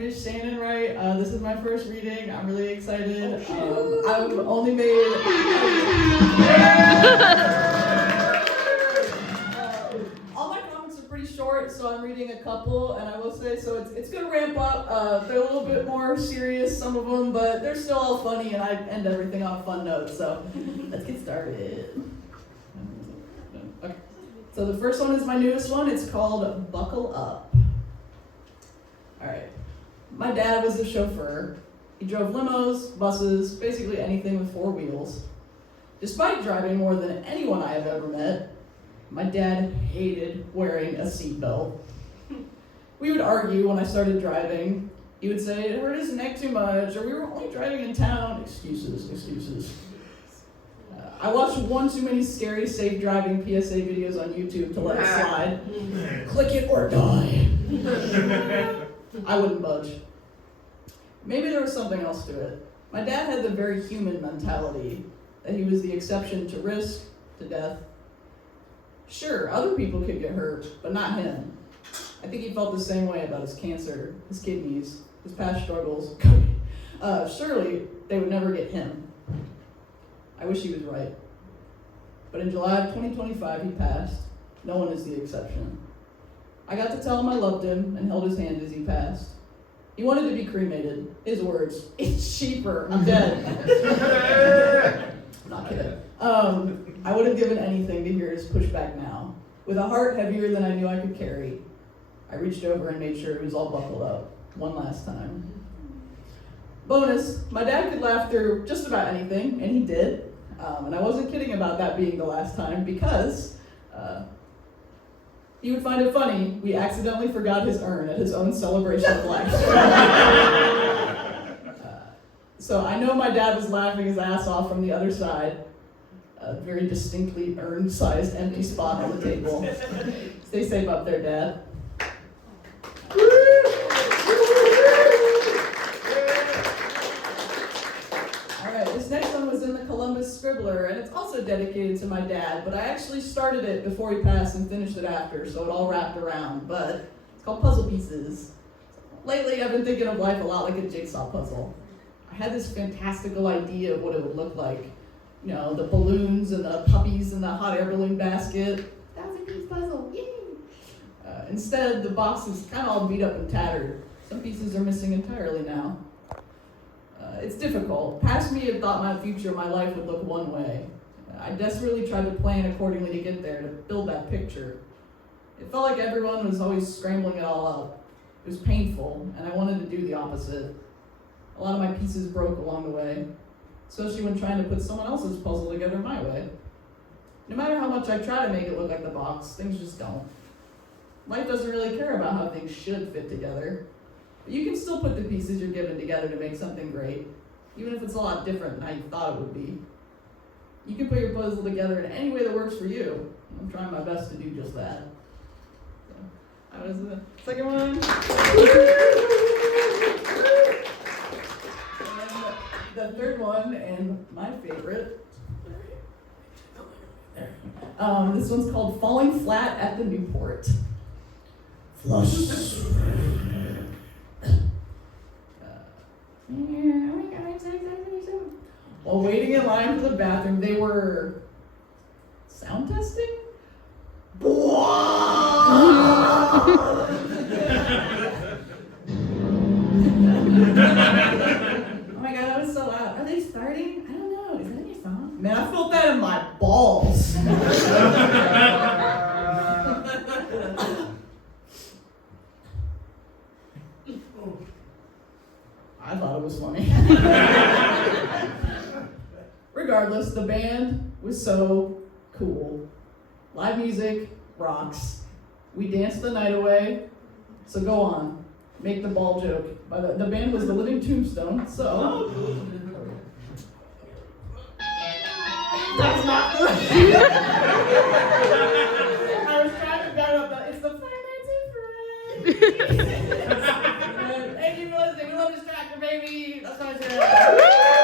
name is Shannon Wright. This is my first reading. I'm really excited. I've only made... all my comics are pretty short, so I'm reading a couple, and I will say, so it's going to ramp up. They're a little bit more serious, some of them, but they're still all funny, and I end everything on a fun note, so let's get started. Okay. So the first one is my newest one. It's called Buckle Up. All right. My dad was a chauffeur. He drove limos, buses, basically anything with four wheels. Despite driving more than anyone I have ever met, my dad hated wearing a seatbelt. We would argue when I started driving. He would say, it hurt his neck too much, or we were only driving in town. Excuses. I watched one too many scary safe driving PSA videos on YouTube to let it slide. Click it or die. I wouldn't budge. Maybe there was something else to it. My dad had the very human mentality that he was the exception to risk, to death. Sure, other people could get hurt, but not him. I think he felt the same way about his cancer, his kidneys, his past struggles. Surely they would never get him. I wish he was right. But in July of 2025, he passed. No one is the exception. I got to tell him I loved him and held his hand as he passed. He wanted to be cremated. His words, it's cheaper, I'm dead. Not kidding. I would have given anything to hear his pushback now. With a heart heavier than I knew I could carry, I reached over and made sure he was all buckled up one last time. Bonus, my dad could laugh through just about anything, and he did. And I wasn't kidding about that being the last time because he would find it funny. We accidentally forgot his urn at his own celebration of life. So I know my dad was laughing his ass off from the other side. A very distinctly urn-sized empty spot on the table. Stay safe up there, Dad. This next one was in the Columbus Scribbler, and it's also dedicated to my dad, but I actually started it before he passed and finished it after, so it all wrapped around, but it's called Puzzle Pieces. Lately, I've been thinking of life a lot like a jigsaw puzzle. I had this fantastical idea of what it would look like. You know, the balloons and the puppies and the hot air balloon basket. 1,000-piece puzzle, yay! Instead, the box is kind of all beat up and tattered. Some pieces are missing entirely now. It's difficult. Past me had thought my future, my life would look one way. I desperately tried to plan accordingly to get there, to build that picture. It felt like everyone was always scrambling it all up. It was painful, and I wanted to do the opposite. A lot of my pieces broke along the way, especially when trying to put someone else's puzzle together my way. No matter how much I try to make it look like the box, things just don't. Life doesn't really care about how things should fit together. But you can still put the pieces you're given together to make something great, even if it's a lot different than how you thought it would be. You can put your puzzle together in any way that works for you. I'm trying my best to do just that. So, that was the second one. And the third one, and my favorite. This one's called Falling Flat at the Newport. Flush. While waiting in line for the bathroom, they were sound testing? Oh my god, that was so loud. Are they starting? I don't know. Is that any song? Man, I felt that in my balls. I thought it was funny. Regardless, the band was so cool. Live music rocks. We danced the night away. So go on, make the ball joke. The band was the Living Tombstone, so. That's not the I was trying to get up it's the Five Nights at Freddy's. Thank you for listening. We love Distractor, baby. That's what I said.